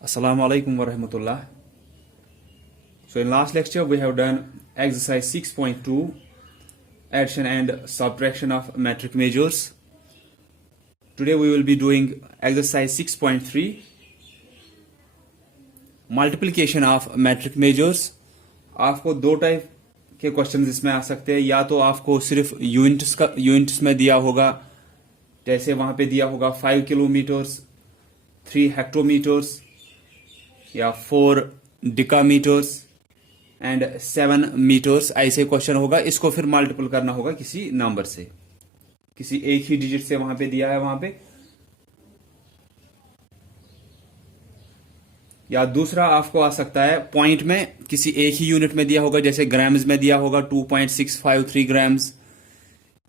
Assalamu alaikum wa rahmatullah. So in last lecture we have done exercise 6.2 addition and subtraction of metric measures. Today we will be doing exercise 6.3 multiplication of metric measures. आपको दो type के question इसमें आ सकते हैं, या तो आपको सिर्फ यूनिट्स में दिया होगा, जैसे वहां पे दिया होगा 5 किलोमीटर्स, 3 हेक्टोमीटर्स या 4 डिकामीटर्स एंड 7 मीटर्स, ऐसे क्वेश्चन होगा. इसको फिर मल्टीपल करना होगा किसी नंबर से, किसी एक ही डिजिट से वहां पे दिया है वहां पे. या दूसरा आपको आ सकता है पॉइंट में, किसी एक ही यूनिट में दिया होगा, जैसे ग्राम्स में दिया होगा 2.653 ग्राम्स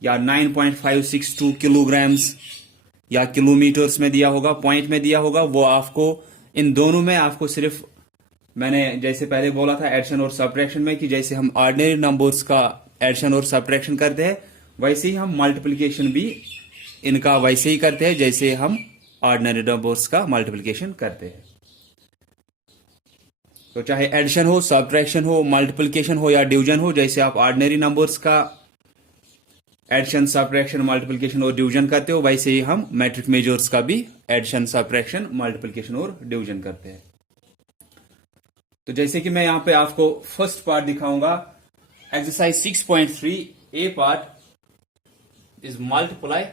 या 9.562 किलोग्राम्स, या किलोमीटर्स में दिया होगा, पॉइंट में दिया होगा. वो आपको इन दोनों में आपको सिर्फ, मैंने जैसे पहले बोला था एडिशन और सब्ट्रैक्शन में, कि जैसे हम ऑर्डिनरी नंबर्स का एडिशन और सब्ट्रैक्शन करते हैं वैसे ही हम मल्टीप्लिकेशन भी इनका वैसे ही करते हैं जैसे हम ऑर्डिनरी नंबर्स का मल्टीप्लिकेशन करते हैं. तो चाहे एडिशन हो, सब्ट्रैक्शन हो, मल्टीप्लिकेशन हो या डिवीजन हो, जैसे आप ऑर्डिनरी नंबर्स का एडिशन, सब्ट्रैक्शन, मल्टीप्लिकेशन और डिवीजन करते हो, वैसे ही हम मैट्रिक मेजर्स का भी एडिशन, सब्ट्रैक्शन, मल्टीप्लिकेशन और डिवीजन करते हैं. तो जैसे कि मैं यहां पे आपको फर्स्ट पार्ट दिखाऊंगा, exercise 6.3 A part is multiply.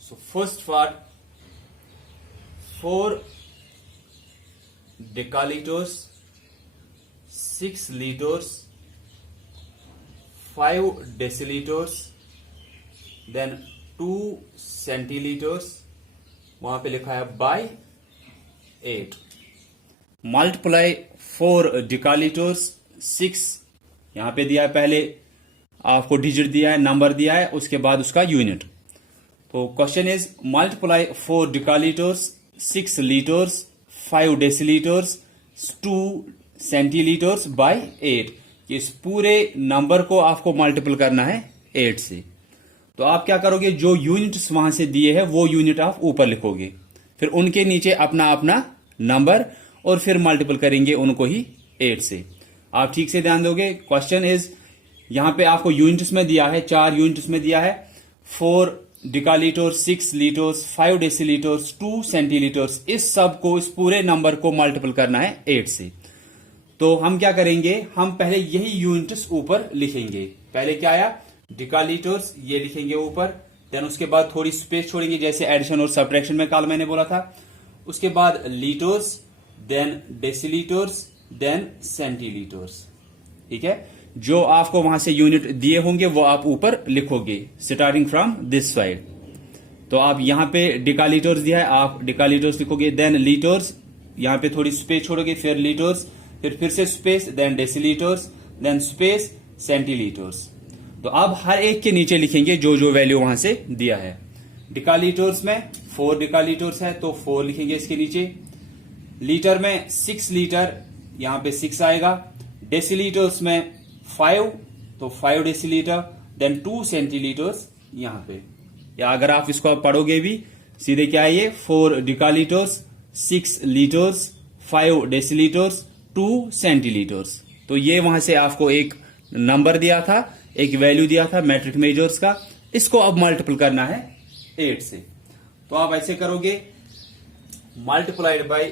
So first part 4 decaliters, 6 liters, 5 deciliters, then 2 centiliters, वहां पे लिखा है by 8. मल्टीप्लाई 4 decaliters, 6 यहां पे दिया है, पहले आपको डिजिट दिया है, नंबर दिया है, उसके बाद उसका यूनिट. तो question is multiply 4 decaliters, 6 liters, 5 deciliters, 2 centiliters by 8. इस पूरे नंबर को आपको मल्टीपल करना है 8 से. तो आप क्या करोगे, जो यूनिट्स वहां से दिए हैं वो यूनिट आप ऊपर लिखोगे, फिर उनके नीचे अपना अपना नंबर, और फिर मल्टीपल करेंगे उनको ही 8 से. आप ठीक से ध्यान दोगे. क्वेश्चन इज यहां पे आपको यूनिट्स में दिया है, 4 यूनिट्स में दिया है, 4 डिकालीटर्स, 6 लीटर्स, 5 डेसीलीटर्स, 2 सेंटीलीटर्स. इस सब को, इस पूरे नंबर को मल्टीपल करना है 8 से. तो हम क्या करेंगे, हम पहले यही यूनिट्स ऊपर लिखेंगे. पहले क्या आया, डिकालीटर्स, ये लिखेंगे ऊपर. देन उसके बाद थोड़ी स्पेस छोड़ेंगे, जैसे एडिशन और सब्ट्रैक्शन में कल मैंने बोला था. उसके बाद लीटर्स, देन डेसीलीटर्स, देन सेंटीलीटर्स. ठीक है, जो आपको वहां से यूनिट दिए होंगे वो आप ऊपर लिखोगे, स्टार्टिंग फ्रॉम दिस साइड. तो आप यहां पे डिकालीटर्स दिया है, आप डिकालीटर्स लिखोगे, देन लीटर्स, यहां पे थोड़ी स्पेस छोड़ोगे, फिर लीटर्स, फिर से स्पेस, देन डेसीलीटर्स, देन स्पेस, सेंटीलीटर्स. तो अब हर एक के नीचे लिखेंगे जो जो वैल्यू वहां से दिया है. डिकालीटर्स में 4 डिकालीटर्स है तो 4 लिखेंगे इसके नीचे. लीटर में 6 लीटर, यहां पे 6 आएगा. डेसीलीटर्स में 5, तो 5 डेसीलीटर, देन 2 सेंटीलीटर्स यहां पे. या अगर आप इसको पढ़ोगे भी सीधे क्या है, ये 4 डिकालीटर्स, 6 लीटर्स, 5 डेसीलीटर्स, 2 सेंटीलीटर्स. तो ये वहां से आपको एक नंबर दिया था, एक वैल्यू दिया था मैट्रिक मेजर्स का. इसको अब मल्टीपल करना है 8 से. तो आप ऐसे करोगे, मल्टीप्लाइड बाय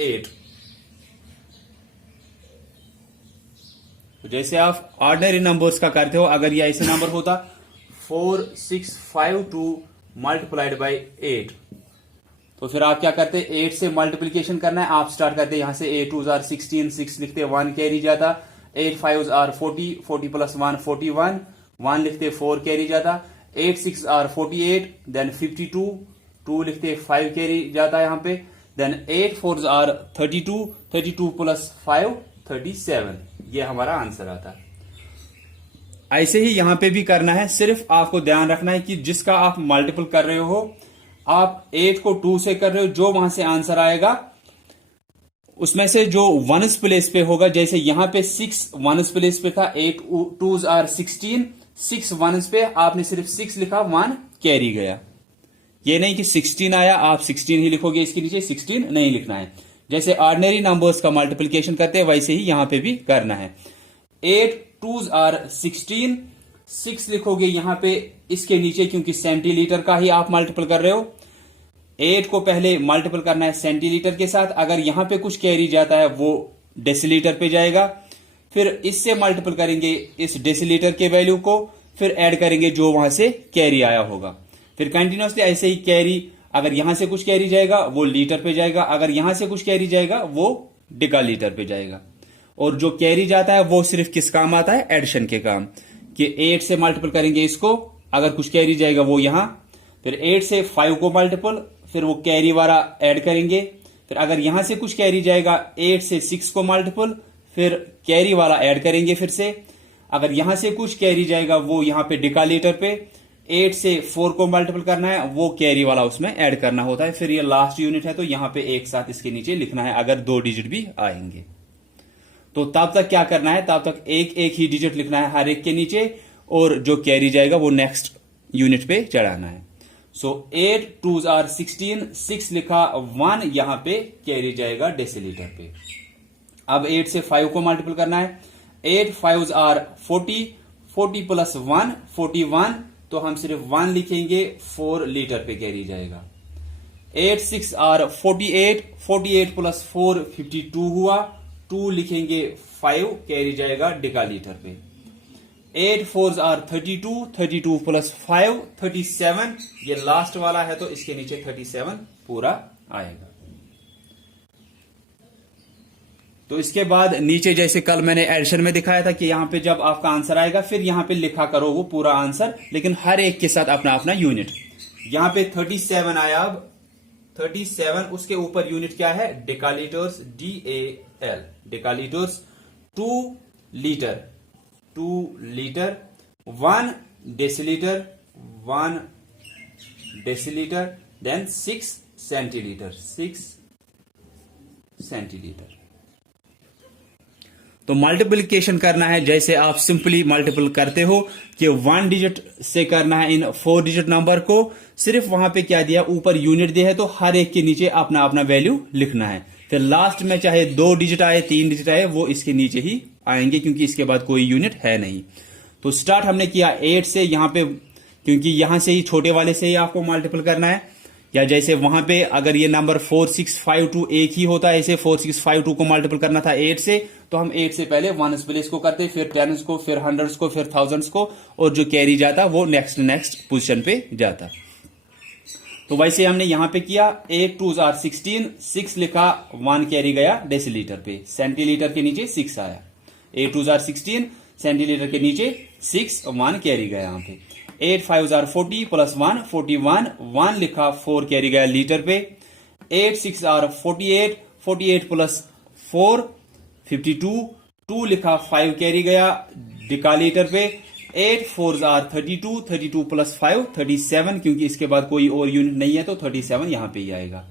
8. तो जैसे आप ऑर्डिनरी नंबर्स का करते हो, अगर ये ऐसे नंबर होता 4652 मल्टीप्लाइड बाय 8, तो फिर आप क्या करते, 8 से मल्टीप्लीकेशन करना है. आप स्टार्ट करते यहां से, 8 2 आर 16, 6 लिखते 1 कैरी जाता, 8 5 आर 40, 40 प्लस 1 41, 1 लिखते 4 कैरी जाता, 8 6 आर 48, देन 52, 2 लिखते 5 कैरी जाता यहां पे, देन 8 4 आर 32, 32 प्लस 5 37. ये हमारा आंसर आता है. ऐसे ही यहां पे भी करना है. सिर्फ आपको ध्यान रखना है कि जिसका आप मल्टीपल कर रहे हो, आप 8 को 2 से कर रहे हो, जो वहां से आंसर आएगा उसमें से जो वंस प्लेस पे होगा, जैसे यहां पे 6 वंस प्लेस पे था, 8 2 आर 16, 6 वंस पे आपने सिर्फ 6 लिखा, 1 कैरी गया. ये नहीं कि 16 आया आप 16 ही लिखोगे इसके नीचे, 16 नहीं लिखना है। जैसे ऑर्डिनरी नंबर्स का मल्टीप्लिकेशन करते हैं वैसे ही यहां पे भी करना है। 8 2s आर 16, 6 लिखोगे यहां पे इसके नीचे, क्योंकि सेंटीलीटर का ही आप मल्टीपल कर रहे हो। 8 को पहले मल्टीपल करना है सेंटीलीटर के साथ, अगर यहां पे कुछ कैरी जाता है वो डेसीलीटर पे जाएगा, फिर इससे मल्टीपल करेंगे इस डेसीलीटर के वैल्यू को, फिर ऐड करेंगे जो वहां से कैरी आया होगा, फिर कंटिन्यूअसली ऐसे ही कैरी, अगर यहां से कुछ कैरी जाएगा वो लीटर पे जाएगा, अगर यहां से कुछ कैरी जाएगा वो डिकालीटर पे जाएगा। और जो कैरी जाता है वो सिर्फ किस काम आता है, एडिशन के काम, कि 8 से मल्टीपल करेंगे इसको, अगर कुछ कैरी जाएगा वो यहां, फिर 8 से 5 को मल्टीपल, फिर वो कैरी वाला ऐड करेंगे, फिर अगर यहां से कुछ कैरी जाएगा 8 से 6 को मल्टीपल, फिर कैरी वाला ऐड करेंगे फिर से, अगर यहां से कुछ कैरी जाएगा वो यहां पे डिकालीटर पे, 8 से 4 को मल्टीपल करना है, वो कैरी वाला उसमें ऐड करना होता है, फिर ये लास्ट यूनिट है तो यहां पे एक साथ इसके नीचे लिखना है अगर 2 डिजिट भी आएंगे। तो तब तक क्या करना है, तब तक एक एक ही डिजिट लिखना है हर एक के नीचे, और जो कैरी जाएगा वो नेक्स्ट यूनिट पे चढ़ाना है। सो 8 2s आर 16, 6 लिखा, 1 यहां पे कैरी जाएगा डेसीलीटर पे। अब 8 से 5 को मल्टीपल करना है, 8 5s आर 40, 40 प्लस 1 41, तो हम सिर्फ 1 लिखेंगे, 4 लीटर पे कैरी जाएगा। 8 6 आर 48, 48 प्लस 4 52 हुआ, 2 लिखेंगे, 5 कैरी जाएगा डिकालीटर पे। 8 4s आर 32, 32 प्लस 5 37, ये लास्ट वाला है तो इसके नीचे 37 पूरा आएगा। तो इसके बाद नीचे जैसे कल मैंने एडिशन में दिखाया था कि यहां पे जब आपका आंसर आएगा फिर यहां पे लिखा करो वो पूरा आंसर, लेकिन हर एक के साथ अपना अपना यूनिट। यहां पे 37 आया, अब 37 उसके ऊपर यूनिट क्या है, decalitres, DAL, decalitres. 2 litre, 2 litre, 1 decilitre, 1 decilitre, then 6 centilitre, 6 centilitre. तो मल्टीप्लिकेशन करना है जैसे आप सिंपली मल्टीपल करते हो कि 1 डिजिट से करना है इन 4 डिजिट नंबर को, सिर्फ वहां पे क्या दिया, ऊपर यूनिट दिया है तो हर एक के नीचे अपना अपना वैल्यू लिखना है, फिर लास्ट में चाहे 2 डिजिट आए 3 डिजिट आए वो इसके नीचे ही आएंगे, क्योंकि इसके बाद कोई यूनिट है नहीं। तो स्टार्ट हमने किया 8 से, यहां पे क्योंकि यहां से ही छोटे वाले से ही आपको मल्टीपल करना है, या जैसे वहां पे अगर ये नंबर 4652 एक ही होता है, ऐसे 4652 को मल्टीपल करना था 8 से, तो हम 8 से पहले वंस प्लेस को करते, फिर टेंस को, फिर हंड्रेड्स को, फिर थाउजेंड्स को, और जो कैरी जाता वो नेक्स्ट पोजीशन पे जाता। तो वैसे हमने यहां पे किया, 8 2s आर 16, 6 लिखा, 1 कैरी गया डेसीलीटर पे, सेंटीलीटर के नीचे 6 आया। 8 2s आर 16, सेंटीलीटर के नीचे 6, 1 कैरी गया यहाँ पे। 8 5s आर 40 प्लस 1 41, 1 लिखा, 4 कैरी गया लीटर पे। 8 6 आर 48, 48 प्लस 4 52, 2 लिखा, 5 कैरी गया डिकालीटर पे। 8 4s आर 32, 32 प्लस 5 37, क्योंकि इसके बाद कोई और यूनिट नहीं है तो 37 यहां पे ही आएगा।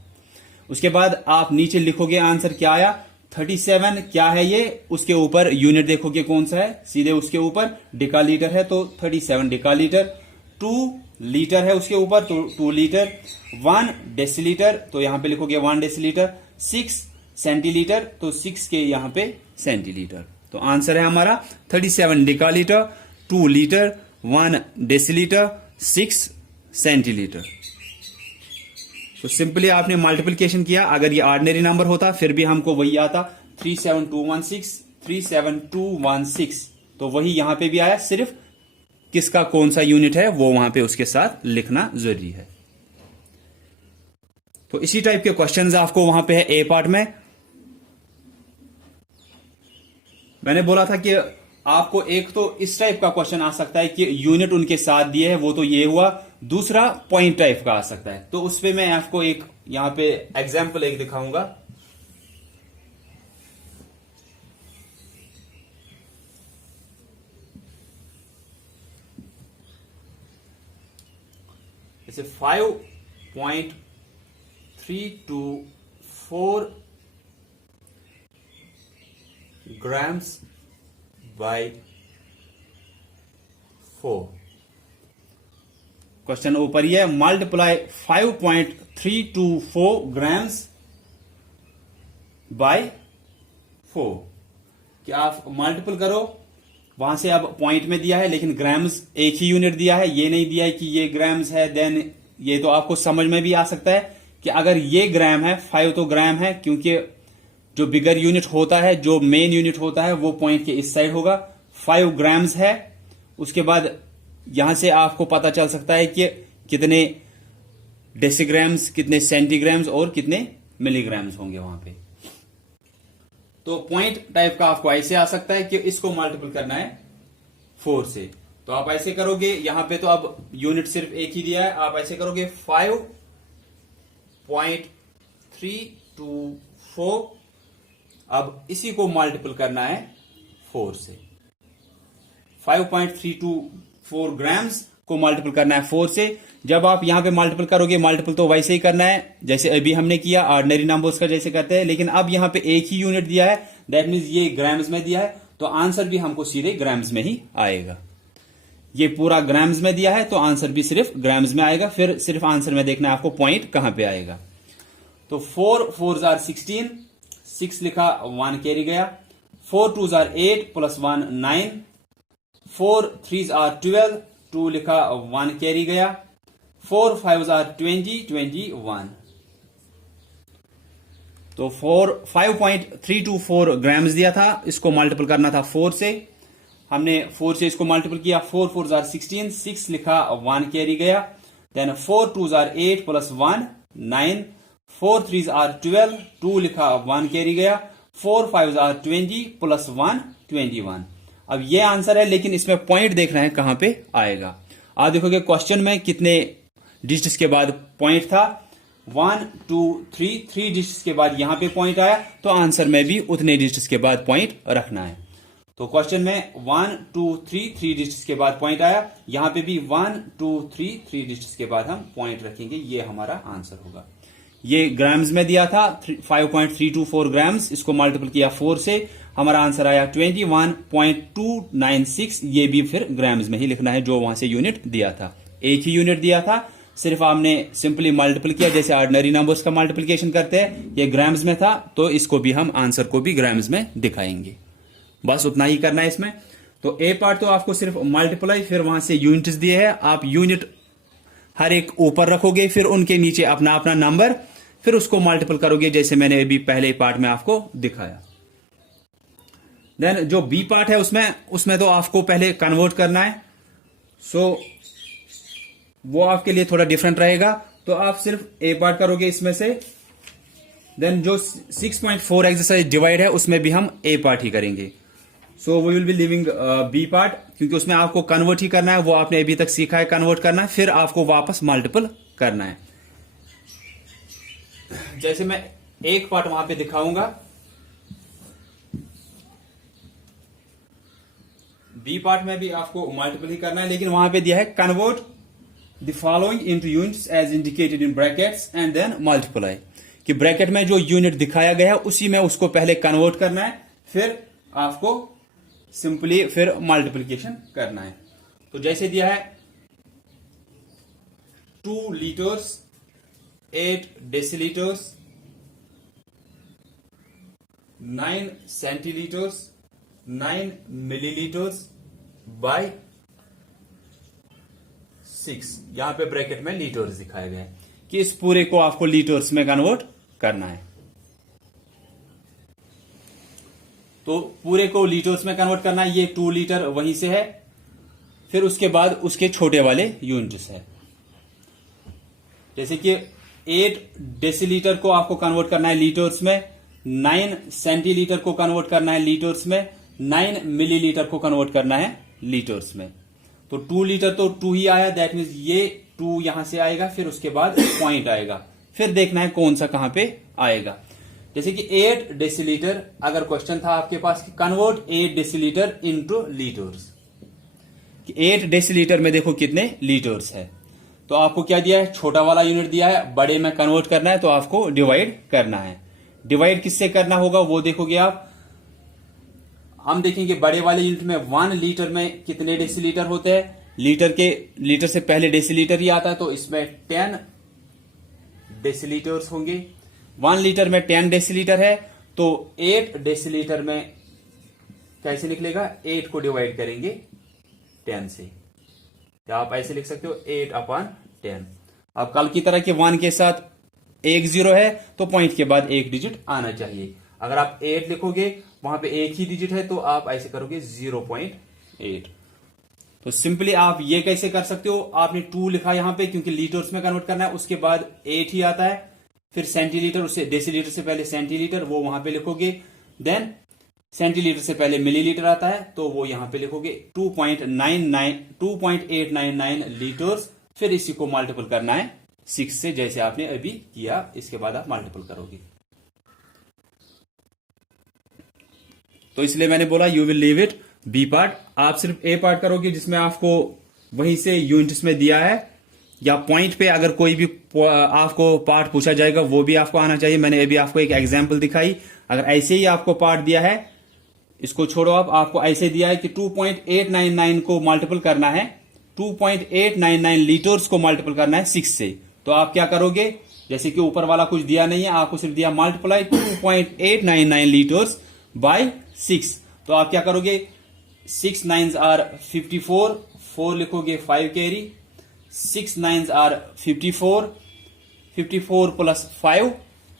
उसके बाद आप नीचे लिखोगे आंसर क्या आया, 37 क्या है ये, उसके ऊपर यूनिट देखोगे कौन सा है, सीधे उसके ऊपर डिकालीटर है तो 37 डिकालीटर। 2 लीटर है उसके ऊपर तो 2 लीटर। 1 डेसीलीटर तो यहां पे लिखोगे 1 डेसीलीटर। 6 सेंटीलीटर तो 6 के यहां पे सेंटीलीटर। तो आंसर है हमारा 37 डिकालीटर, 2 लीटर, 1 डेसीलीटर, 6 सेंटीलीटर। तो सिंपली आपने मल्टीप्लिकेशन किया, अगर ये ऑर्डिनरी नंबर होता फिर भी हमको वही आता, 37216, 37216, तो वही यहां पे भी आया, सिर्फ किसका कौन सा यूनिट है वो वहां पे उसके साथ लिखना जरूरी है। तो इसी टाइप के क्वेश्चंस आपको वहां पे है ए पार्ट में। मैंने बोला था कि आपको एक तो इस टाइप का क्वेश्चन आ सकता है कि यूनिट उनके साथ दिए है, वो तो ये हुआ, दूसरा पॉइंट टाइप का आ सकता है। तो उस पे मैं आपको एक यहां पे एग्जांपल एक दिखाऊंगा। जैसे 5.324 grams by 4 क्वेश्चन ऊपर ही है, मल्टीप्लाई 5.324 ग्राम्स बाय 4। कि आप मल्टीपल करो, वहां से अब पॉइंट में दिया है लेकिन ग्राम्स एक ही यूनिट दिया है, ये नहीं दिया है कि ये ग्राम्स है देन ये, तो आपको समझ में भी आ सकता है कि अगर ये ग्राम है 5 तो ग्राम है, क्योंकि जो बिगर यूनिट होता है, जो मेन यूनिट होता है वो पॉइंट के इस साइड होगा। 5 ग्राम्स है। उसके बाद यहां से आपको पता चल सकता है कि कितने डेसीग्राम्स, कितने सेंटीग्राम्स और कितने मिलीग्राम्स होंगे वहां पे। तो पॉइंट टाइप का आपको ऐसे आ सकता है कि इसको मल्टीपल करना है 4 से, तो आप ऐसे करोगे। यहां पे तो अब यूनिट सिर्फ एक ही दिया है, आप ऐसे करोगे 5.324। अब इसी को मल्टीपल करना है 4 से। 5.324 ग्राम्स को मल्टीपल करना है 4 से। जब आप यहां पे मल्टीपल करोगे, मल्टीपल तो वैसे ही करना है जैसे अभी हमने किया, ऑर्डिनरी नंबर्स का जैसे करते हैं, लेकिन अब यहां पे एक ही यूनिट दिया है, दैट मीन्स ये ग्राम्स में दिया है, तो आंसर भी हमको सीधे ग्राम्स में ही आएगा। ये पूरा ग्राम्स में दिया है तो आंसर भी सिर्फ ग्राम्स में आएगा। फिर सिर्फ आंसर में देखना है आपको पॉइंट कहां पे आएगा। तो 4 4s are 16, 6 लिखा, 1 कैरी गया। 4 2s are 8 plus 1 9, 4 3s are 12, 2 लिखा, 1 कैरी गया। 4 5s are 20, 21। तो 5.324 ग्राम्स दिया था, इसको मल्टीपल करना था 4 से। हमने 4 से इसको मल्टीपल किया। 4 4s are 16, 6 लिखा, 1 कैरी गया। Then 4 2s are 8 plus 1 9, 4 3s are 12, 2 लिखा, 1 कैरी गया। 4 5s are 20 प्लस 1 21। अब ये आंसर है, लेकिन इसमें पॉइंट देखना है कहां पे आएगा। आप देखोगे क्वेश्चन में कितने डिजिट्स के बाद पॉइंट था, 1 2 3, 3 डिजिट्स के बाद यहां पे पॉइंट आया, तो आंसर में भी उतने डिजिट्स के बाद पॉइंट रखना है। तो क्वेश्चन में 1 2 3, 3 डिजिट्स के बाद पॉइंट आया, यहां पे भी 1 2 3, 3 डिजिट्स के बाद हम पॉइंट रखेंगे, ये हमारा आंसर होगा। ये ग्राम्स में दिया था 5.324 ग्राम्स, इसको मल्टीपल किया 4 से, हमारा आंसर आया 21.296। ये भी फिर ग्राम्स में ही लिखना है जो वहां से यूनिट दिया था। एक ही यूनिट दिया था, सिर्फ आपने सिंपली मल्टीपल किया जैसे ऑर्डिनरी नंबर्स का मल्टीप्लिकेशन करते हैं। ये ग्राम्स में था तो इसको भी हम आंसर को भी ग्राम्स में दिखाएंगे। बस उतना ही करना है इसमें। तो ए पार्ट तो आपको सिर्फ मल्टीप्लाई, फिर वहां से यूनिट्स दिए हैं, आप यूनिट हर एक ऊपर रखोगे, फिर उनके नीचे अपना अपना नंबर, फिर उसको मल्टीपल करोगे जैसे मैंने अभी पहले पार्ट में आपको दिखाया। देन जो बी पार्ट है उसमें तो आपको पहले कन्वर्ट करना है, सो वो आपके लिए थोड़ा डिफरेंट रहेगा। तो आप सिर्फ ए पार्ट करोगे इसमें से। देन जो 6.4 एक्सरसाइज डिवाइड है उसमें भी हम ए पार्ट ही करेंगे। So we will be leaving B part, क्योंकि उसमें आपको कन्वर्ट ही करना है, वो आपने अभी तक सीखा है कन्वर्ट करना है, फिर आपको वापस मल्टीपल करना है। जैसे मैं एक पार्ट वहां पे दिखाऊंगा, बी पार्ट में भी आपको मल्टीपल ही करना है, लेकिन वहां पे दिया है convert the following into units as indicated in brackets and then multiply. कि ब्रैकेट में जो यूनिट दिखाया गया है उसी में उसको पहले कन्वर्ट करना है, फिर आपको सिंपली फिर मल्टीप्लिकेशन करना है। तो जैसे दिया है 2 लीटर्स 8 डेसीलीटर्स 9 सेंटीलीटर्स 9 मिलीलीटर्स बाय 6। यहां पे ब्रैकेट में लीटर्स दिखाया गया है कि इस पूरे को आपको लीटर्स में कन्वर्ट करना है। तो पूरे को लीटर्स में कन्वर्ट करना है। ये 2 लीटर वहीं से है, फिर उसके बाद उसके छोटे वाले यूनिट्स है। जैसे कि 8 डेसीलीटर को आपको कन्वर्ट करना है लीटर्स में, 9 सेंटीलीटर को कन्वर्ट करना है लीटर्स में, 9 मिलीलीटर को कन्वर्ट करना है लीटर्स में। तो 2 लीटर तो 2 ही आया, दैट मीन्स ये 2 यहां से आएगा, फिर उसके बाद पॉइंट आएगा, फिर देखना है कौन सा कहां पे आएगा। जैसे कि 8 डेसीलीटर, अगर क्वेश्चन था आपके पास कि कन्वर्ट 8 डेसीलीटर इनटू लीटर्स, कि 8 डेसीलीटर में देखो कितने लीटर्स है, तो आपको क्या दिया है, छोटा वाला यूनिट दिया है, बड़े में कन्वर्ट करना है तो आपको डिवाइड करना है। डिवाइड किससे करना होगा वो देखोगे आप। हम देखेंगे बड़े वाले यूनिट में 1 लीटर में कितने डेसीलीटर होते हैं, लीटर से पहले डेसीलीटर ही आता है, तो इसमें 10 डेसीलीटर्स होंगे। 1 लीटर में 10 डेसीलीटर है, तो 8 डेसीलीटर में कैसे निकलेगा, 8 को डिवाइड करेंगे 10 से, या आप ऐसे लिख सकते हो 8/10। अब कल की तरह के 1 के साथ एक 0 है, तो पॉइंट के बाद एक डिजिट आना चाहिए। अगर आप 8 लिखोगे, वहां पे एक ही डिजिट है, तो आप ऐसे करोगे 0.8। तो सिंपली आप ये कैसे कर सकते हो, आपने 2 लिखा यहां पे क्योंकि लीटर्स में कन्वर्ट करना है, उसके बाद 8 ही आता है, फिर सेंटीलीटर, उससे डेसीलीटर से पहले सेंटीलीटर, वो वहां पे लिखोगे। देन सेंटीलीटर से पहले मिलीलीटर आता है, तो वो यहां पे लिखोगे 2.899 लीटर्स। फिर इसी को मल्टीपल करना है 6 से, जैसे आपने अभी किया, इसके बाद आप मल्टीपल करोगे। तो इसलिए मैंने बोला you will leave it be part. आप सिर्फ ए पार्ट करोगे जिसमें आपको वहीं से यूनिट्स में दिया है, या पॉइंट पे अगर कोई भी आपको पार्ट पूछा जाएगा वो भी आपको आना चाहिए। मैंने अभी आपको एक एग्जांपल दिखाई। अगर ऐसे ही आपको पार्ट दिया है, इसको छोड़ो, आपको ऐसे दिया है कि 2.899 को मल्टीपल करना है, 2.899 लीटर्स को मल्टीपल करना है 6 से, तो आप क्या करोगे, जैसे कि ऊपर वाला कुछ दिया नहीं है, आपको सिर्फ दिया मल्टीप्लाई 2.899 लीटर्स बाय 6, तो आप क्या करोगे, 6 9s are 54, 4 लिखोगे 5 कैरी, 6 9s are 54, 54 प्लस 5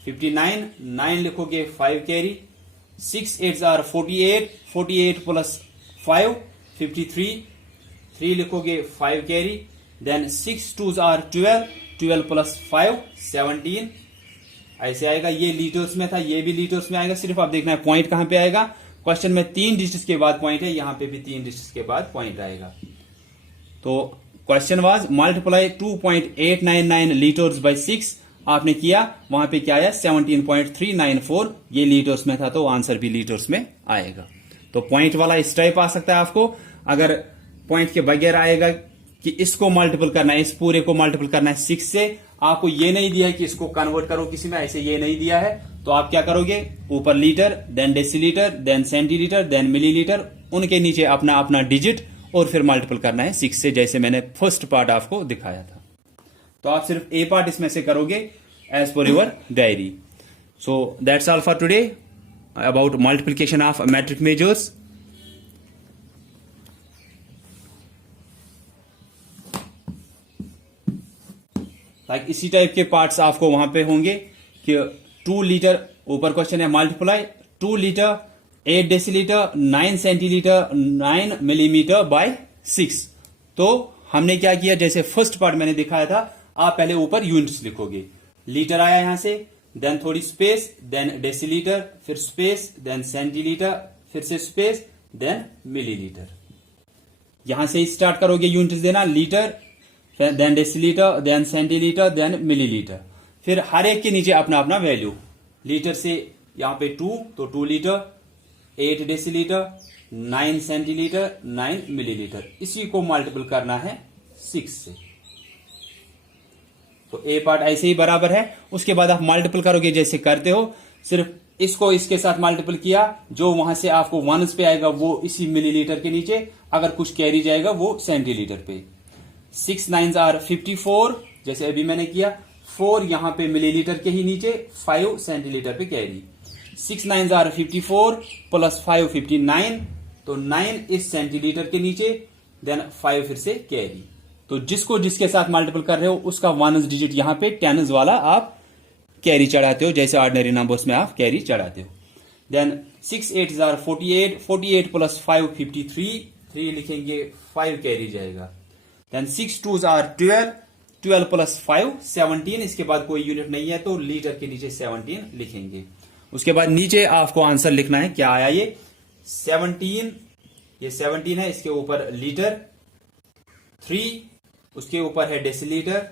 59, 9 लिखोगे 5 कैरी, 6 8s are 48, 48 प्लस 5 53, 3 लिखोगे 5 carry, then 6 2s are 12, 12 plus 5 17, ऐसे आएगा। ये लीटर्स में था, ये भी लीटर्स में आएगा। सिर्फ आप देखना है पॉइंट कहां पे आएगा। क्वेश्चन में 3 डिजिट्स के बाद पॉइंट है, यहां पे भी 3 डिजिट्स के बाद पॉइंट आएगा। तो question was multiply 2.899 litres by 6, आपने किया, वहां पे क्या आया 17.394, ये लीटर्स में था, तो आंसर भी लीटर्स में आएगा। तो पॉइंट वाला इस टाइप आ सकता है आपको। अगर पॉइंट के बगैर आएगा कि इसको मल्टीपल करना है, इस पूरे को मल्टीपल करना है 6 से, आपको ये नहीं दिया है कि इसको कन्वर्ट करो किसी में, ऐसे ये नहीं दिया है, तो आप क्या करोगे, ऊपर litre, then decilitre, then centilitre, then millilitre, उनके नीचे अपना अपना डिजिट, और फिर मल्टीपल करना है 6 से, जैसे मैंने फर्स्ट पार्ट आपको दिखाया था। तो आप सिर्फ ए पार्ट इसमें से करोगे as per your diary. So that's all for today about multiplication of metric measures. Like इसी टाइप के पार्ट्स आपको वहां पे होंगे कि 2 लीटर, ऊपर क्वेश्चन है multiply 2 litre 8 decilitre 9 centilitre 9 millimetre by 6। तो हमने क्या किया, जैसे फर्स्ट पार्ट मैंने दिखाया था, आप पहले ऊपर यूनिट्स लिखोगे, लीटर आया यहां से, देन थोड़ी स्पेस, देन डेसीलीटर, फिर स्पेस, देन सेंटीलीटर, फिर से स्पेस, देन मिलीलीटर। यहां से स्टार्ट करोगे यूनिट्स देना, litre, then decilitre, then centilitre, then millilitre, फिर हर एक के नीचे अपना अपना वैल्यू। लीटर से यहां पे 2, तो 2 लीटर, 8 डेसीलीटर, 9 सेंटीलीटर, 9 मिलीलीटर, इसी को मल्टीपल करना है 6 से। तो ए पार्ट ऐसे ही बराबर है। उसके बाद आप मल्टीपल करोगे जैसे करते हो, सिर्फ इसको इसके साथ मल्टीपल किया, जो वहां से आपको वंस पे आएगा वो इसी मिलीलीटर के नीचे, अगर कुछ कैरी जाएगा वो सेंटीलीटर पे। 6 9s are 54, जैसे अभी मैंने किया, 4 यहां पे मिलीलीटर के ही नीचे, 5 सेंटीलीटर पे कैरी। 6 9s are 54 प्लस 5 59, तो 9 इस सेंटीलीटर के नीचे, देन 5 फिर से कैरी। तो जिसको जिसके साथ मल्टीपल कर रहे हो उसका 1s डिजिट यहां पे 10s वाला आप कैरी चढ़ाते हो, जैसे ऑर्डिनरी नंबर्स में आप कैरी चढ़ाते हो। देन 6 8s are 48, 48 प्लस 5 53, 3 लिखेंगे, 5 कैरी जाएगा। देन 6 2s are 12, 12 प्लस 5 17, इसके बाद कोई यूनिट नहीं है तो लीटर के नीचे 17 लिखेंगे। उसके बाद नीचे आपको आंसर लिखना है, क्या आया ये 17, ये 17 है, इसके ऊपर लीटर, 3 उसके ऊपर है डेसीलीटर,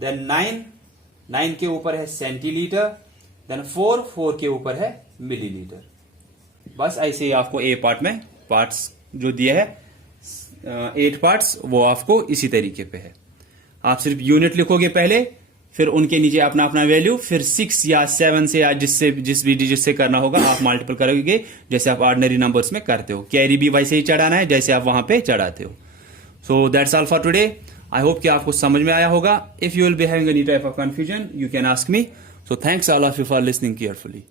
देन 9 के ऊपर है सेंटीलीटर, देन 4 के ऊपर है मिलीलीटर। बस ऐसे ही आपको ए पार्ट में पार्ट्स जो दिए है 8 पार्ट्स, वो आपको इसी तरीके पे है। आप सिर्फ यूनिट लिखोगे पहले, फिर उनके नीचे अपना अपना वैल्यू, फिर 6 या 7 से या जिस भी डिजिट से करना होगा आप मल्टीपल करोगे, जैसे आप ऑर्डिनरी नंबर्स में करते हो। कैरी भी वैसे ही चढ़ाना है जैसे आप वहां पे चढ़ाते हो। सो that's all for today. I hope कि आपको समझ में आया होगा. If you will be having any type of confusion, you can ask me. So thanks all of you for listening carefully.